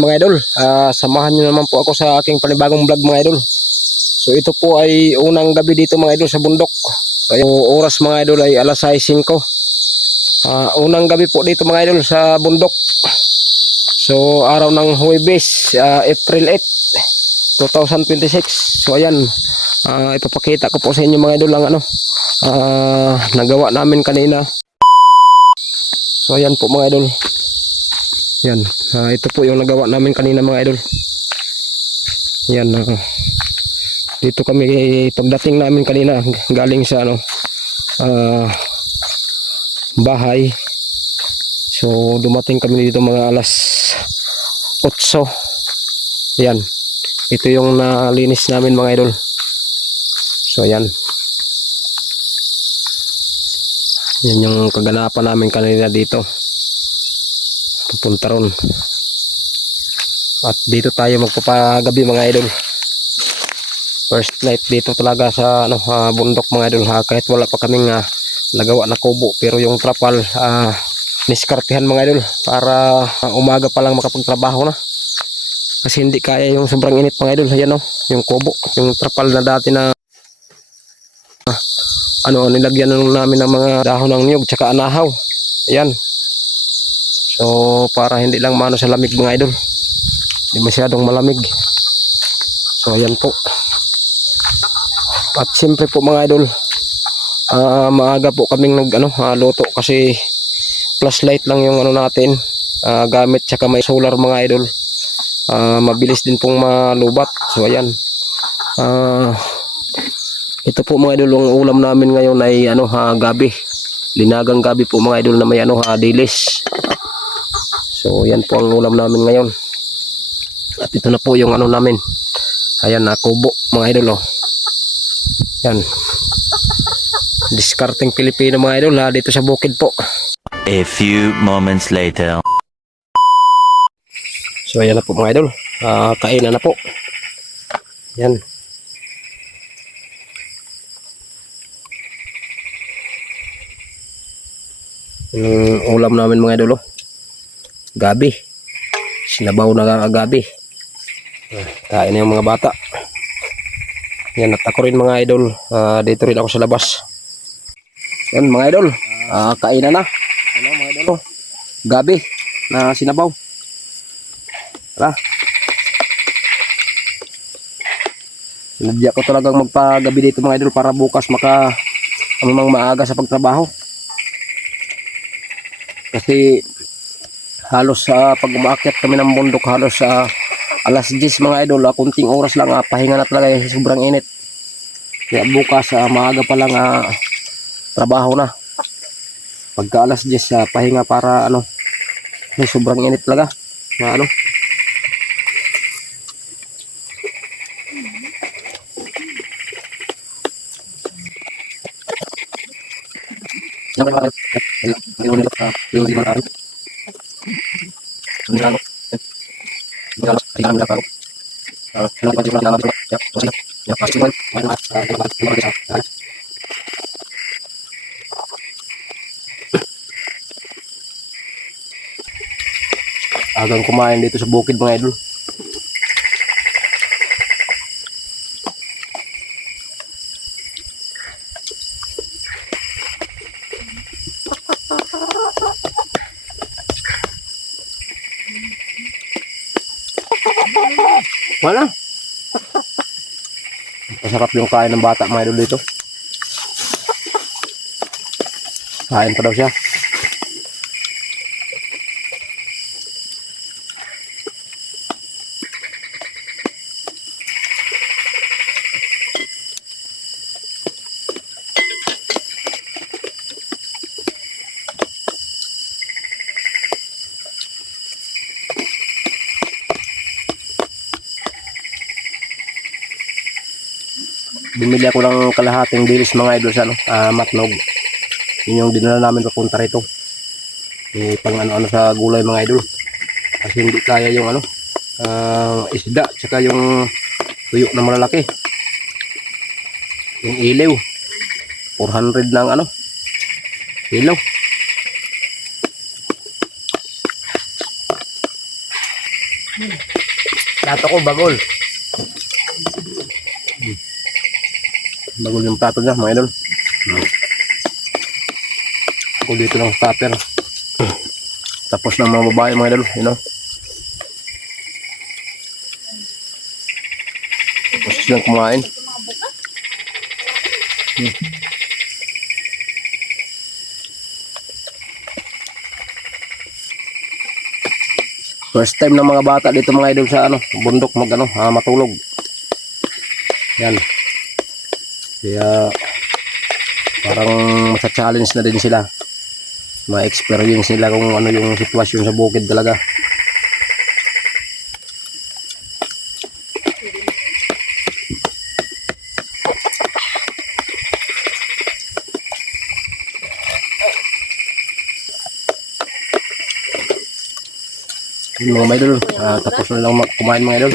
mga idol, samahan nyo naman po ako sa aking panibagong vlog mga idol. So ito po ay unang gabi dito mga idol sa bundok. So yung oras mga idol ay alas 6:05. Unang gabi po dito mga idol sa bundok. So araw ng Huwebes, April 8, 2026. So ayan, ipapakita ko po sa inyo mga idol ang nagawa namin kanina. So ayan po mga idol. Yan, ito po yung nagawa namin kanina mga idol. Yan, dito kami pagdating namin kanina galing sa bahay. So dumating kami dito mga alas 8. Yan, ito yung nalinis namin mga idol. So yan, yan yung kaganapan namin kanina dito. Pupunta ron. At dito tayo magpapagabi mga idol. First night dito talaga sa bundok mga idol, kahit wala pa kaming nagawa na kubo, pero yung trapal niskartehan mga idol para umaga pa lang makapagtrabaho na. Kasi hindi kaya yung sobrang init mga idol. Ayan yung kubo, yung trapal na dati na nilagyan namin ng mga dahon ng niyog tsaka anahaw. Ayan. So para hindi lang maano sa lamig mga idol, hindi masyadong malamig. So ayan po. At siyempre po mga idol, maaga po kaming luto kasi flashlight lang yung natin gamit, tsaka may solar mga idol. Mabilis din pong malubat. So ayan, ito po mga idol, ang ulam namin ngayon ay gabi, linagang gabi po mga idol na may dilis. So yan po ang ulam namin ngayon. At ito na po yung namin. Ayan, kubo mga idol Yan, discarding Pilipino mga idol dito sa bukid po. A few moments later. So ayan na po mga idol, kainan na po. Yan, yung ulam namin mga idol gabi, sinabaw na gabi. Kain na yung mga bata. Yan, at ako rin mga idol, dito rin ako sa labas. Yan mga idol, kainan na. Mga idol, gabi na sinabaw. Tara, sinadya ko talagang magpagabi dito mga idol para bukas maaga sa pagtrabaho. Kasi halos pag umaakyat kami ng bundok, halos alas 10 mga idol, kunting oras lang, pahinga na talaga yung sobrang init. Kaya bukas maaga pa lang trabaho na. Pagka alas 10 pahinga para sobrang init talaga na agang kumain dito sa bukid mga idol. Wala. Masarap yung kain ng bata mga idol dito. Kain pa daw siya. Bumili ako ng kalahating dilis mga idol sa matnog. Yun yung dinala namin papunta rito. Pang sa gulay mga idol. Kasi hindi kaya yung isda tsaka yung tuyo na malalaki. Yung ilaw 400 ng ilaw. Plato ko, bagol. Bagol yung plato niya, mga idol. Ako dito ng tupper. Tapos ng mga babae, mga idol. You know? Tapos silang kumain. First time ng mga bata dito mga idol sa bundok matulog. Yan. Kaya parang masa-challenge na din sila. Ma-experience nila kung ano yung sitwasyon sa bukid talaga. Yung mga idol, tapos na lang kumain mga idol.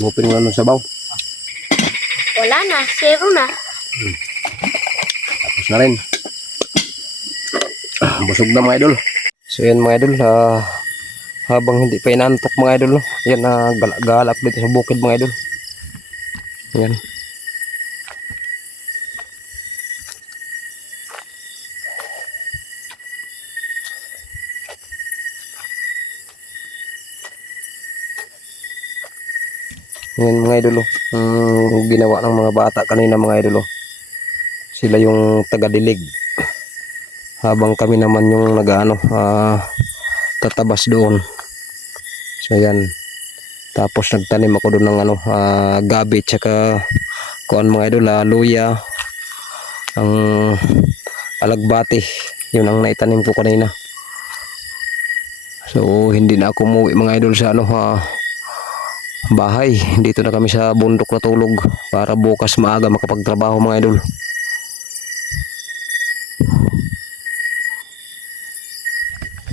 Gupin mo lang ng sabaw. Wala na, zero na. Tapos na rin. Busog na mga idol. So yan mga idol, habang hindi pa inantok mga idol, no? Yan, galak dito sa bukid mga idol. Yan. Yan mga idol, ginawa ng mga bata kanina mga idol. Sila yung taga-dilig. Habang kami naman yung tatabas doon. So yan. Tapos nagtanim ako doon ng gabi tsaka kuan mga idol, luya, ang alagbati. Yun ang naitanim ko kanina. So hindi na ako umuwi mga idol sa bahay. Dito na kami sa bundok na tulog para bukas maaga makapagtrabaho mga idol.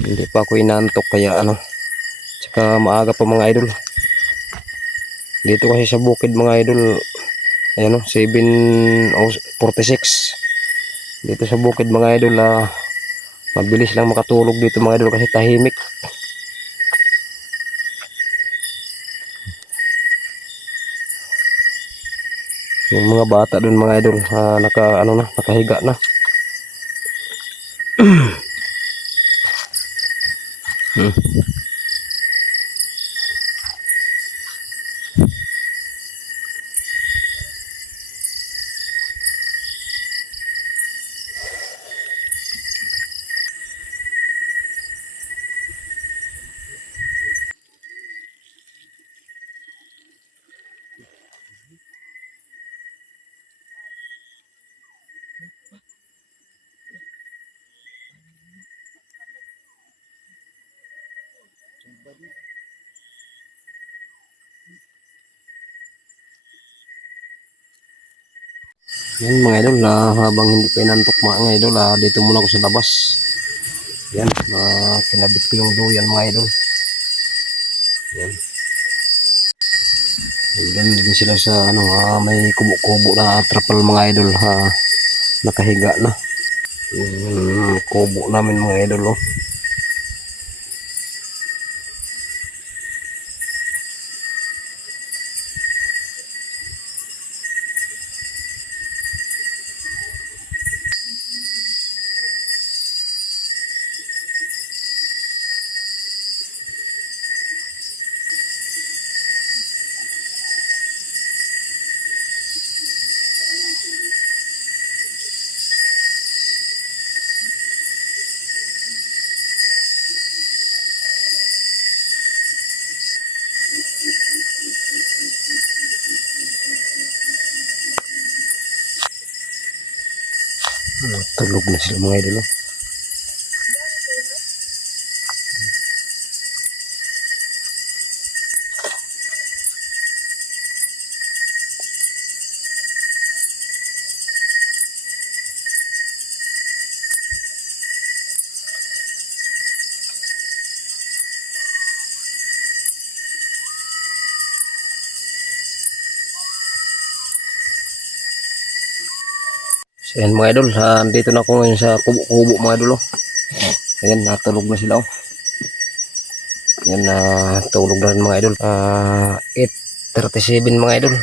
Hindi pa ako inantok kaya tsaka maaga pa mga idol. Dito kasi sa bukid mga idol, ayan 7:46. Dito sa bukid mga idol, mabilis lang makatulog dito mga idol kasi tahimik. Yung mga bata doon mga idol, nakahiga na. Yan mga idol, habang hindi pa inantok mga idol, dito muna ako sa labas. Yan, kinabit ko yung duyan mga idol. Yan. Yan din sila sa may kubo-kubo na trapal mga idol, nakahiga na. Kubo namin mga idol. Tulog na sila mga idol. So yan mga idol, dito na ako ngayon sa kubo-kubo mga idol. Ayan, natulog na sila. Yan na tulog na rin mga idol. 8:37 mga idol.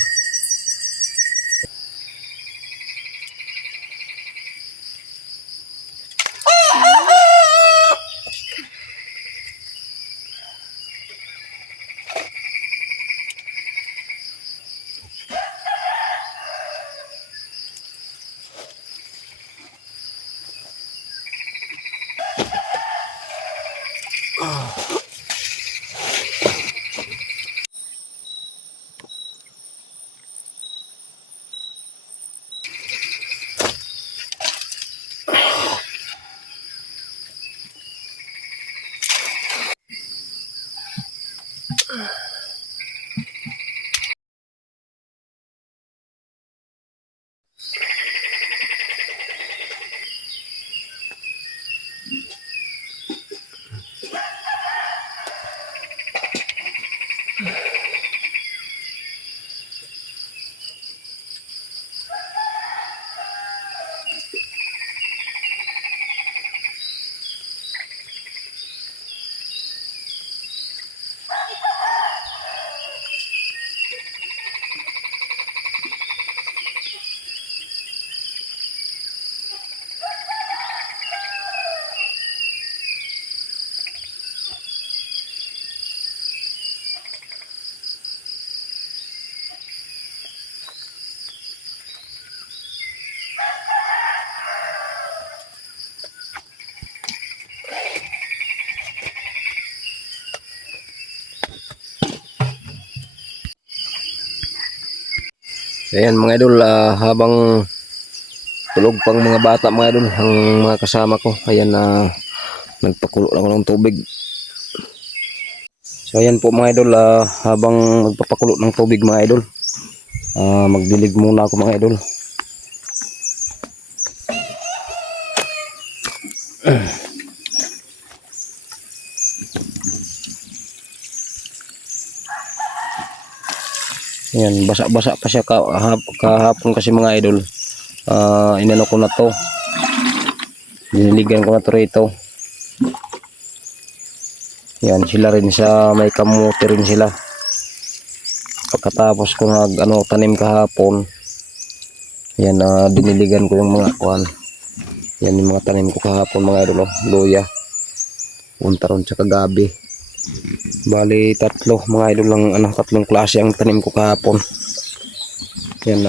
Ayan mga idol, habang tulog pang mga bata mga idol, ang mga kasama ko, ayan na nagpakulo lang ako ng tubig. So ayan po mga idol, habang magpapakulo ng tubig mga idol, magdilig muna ako mga idol. Ayan, basa-basa pa siya kahapon kasi mga idol. Inano ko na to, diniligan ko na to rito. Yan, sila rin sa may kamuti rin sila. Pagkatapos ko tanim kahapon, yan, diniligan ko yung mga kuan. Yan yung mga tanim ko kahapon mga idol, luya, untaron tsaka gabi. Bali tatlo mga idol lang, tatlong klase ang tanim ko kahapon. Yan,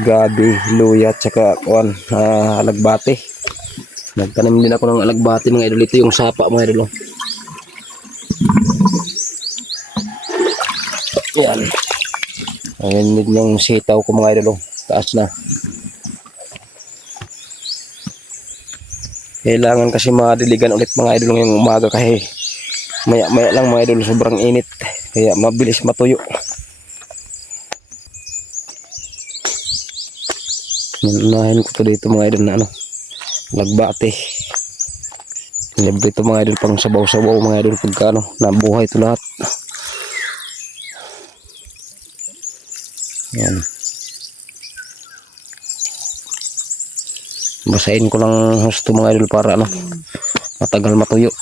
gabi, luya tsaka kuan, alagbati. Nagtanim din ako ng alagbati mga idol. Ito yung sapa mga idol. Yan. Ayan din yung sitaw ko mga idol. Taas na. Kailangan kasi madiligan ulit mga idol ngayong umaga kasi maya maya lang mga idol, sobrang init. Kaya mabilis matuyo. Unahin ko to dito mga idol na lagbate. Libre ito mga idol pang sabaw-sabaw mga idol pagka nabuhay ito lahat. Yan. Basahin ko lang husto mga idol para matagal matuyo.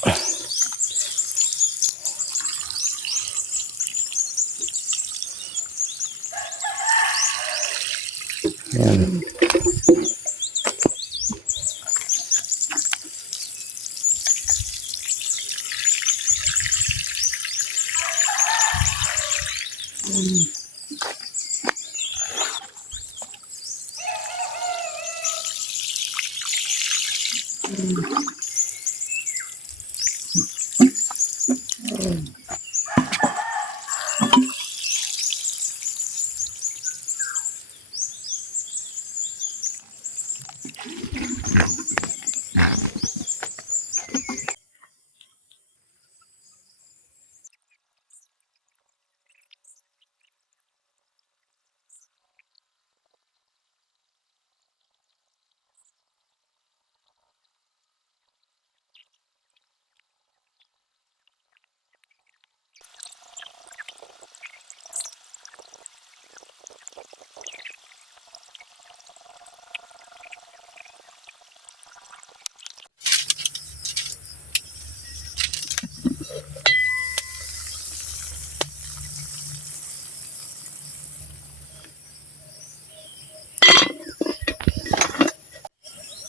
Yan.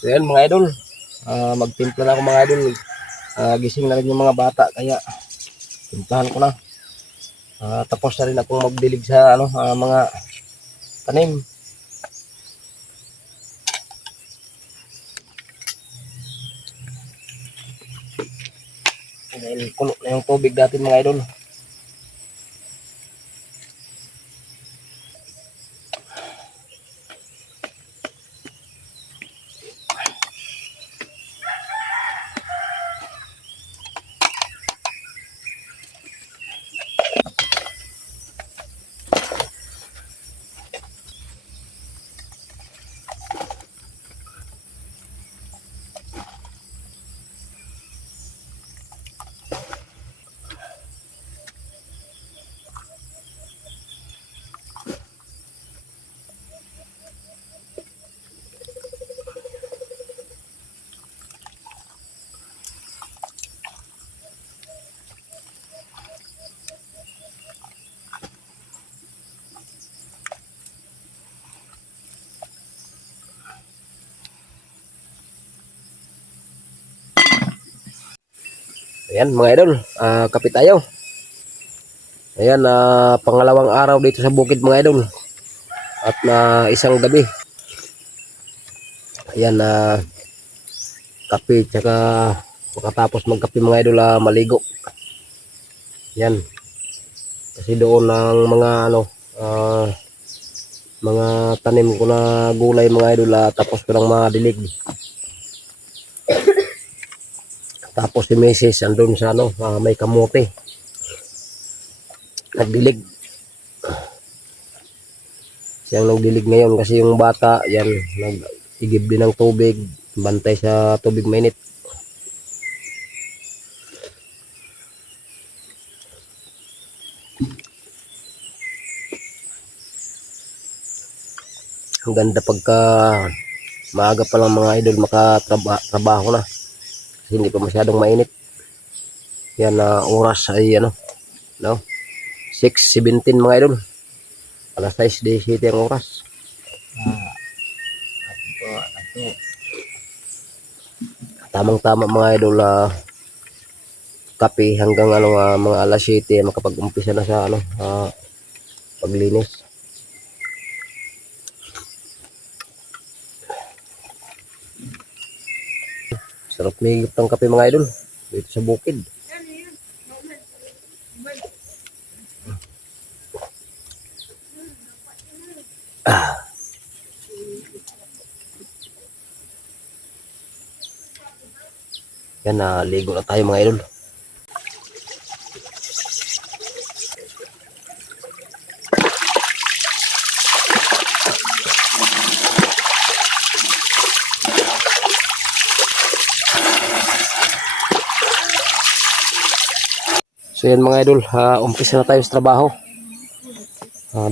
So yan mga idol, magtimpla na ako mga idol. Gising na rin yung mga bata kaya timplahan ko na. Tapos na rin akong magdilig sa mga tanim. Dahil kulo na yung tubig natin mga idol. Ayan mga idol, kapit tayo. Ayan, pangalawang araw dito sa bukid mga idol. At isang gabi. Ayan, kape, tsaka pagkatapos magkape mga idol, maligo. Ayan. Kasi doon ang mga mga tanim ko na gulay mga idol, tapos ko ng mga dilig. Tapos si Mrs. andun sa may kamote. Nagdilig. Siyang nagdilig ngayon kasi yung bata, yan, nag-igib din ng tubig, bantay sa tubig mainit. Ang ganda pagka maaga pa lang mga idol makatrabaho na. Kasi hindi pa masyadong mainit. Yan, oras ay 6:17 mga idol. Alas 6:17 ang oras. Tamang-tama mga idol, kape hanggang mga alas 7 makapag-umpisa na sa paglinis. Sarap mahigop ng kape mga idol dito sa bukid. Yan, ligo na tayo mga idol. So yan mga idol, umpisa na tayo sa trabaho.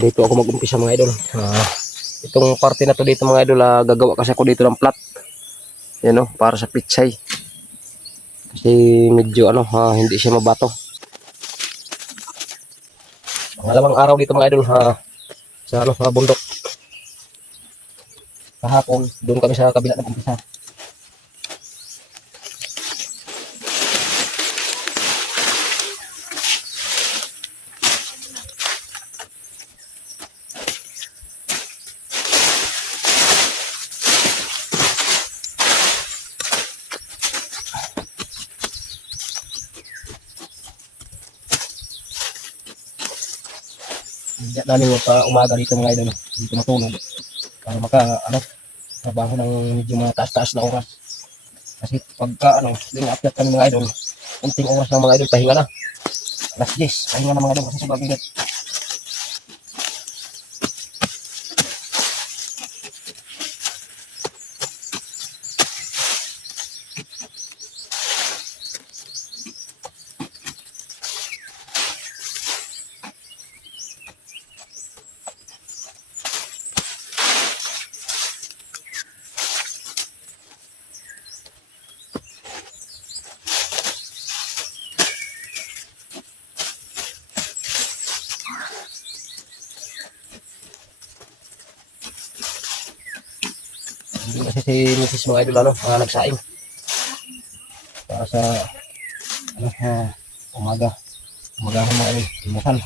Dito ako mag-umpisa mga idol. Itong parte na to dito mga idol, gagawa kasi ako dito ng plat. Yan para sa pitsay. Kasi medyo hindi siya mabato. Pangalawang araw dito mga idol, sa bundok. Kahapon, doon kami sa kabila nag-umpisa. Diyan namin umaga dito mga idol, dito matulog para trabaho ng medyo mga taas-taas na oras. Kasi pagka akyat kami mga idol, unting oras ng mga idol, pahinga na. Alas 10, pahinga na mga idol kasi sobrang bigat. Kasi si Mrs. mga idol, mga nagsaing. Para sa, umaga. Umaga mga idol, imukan.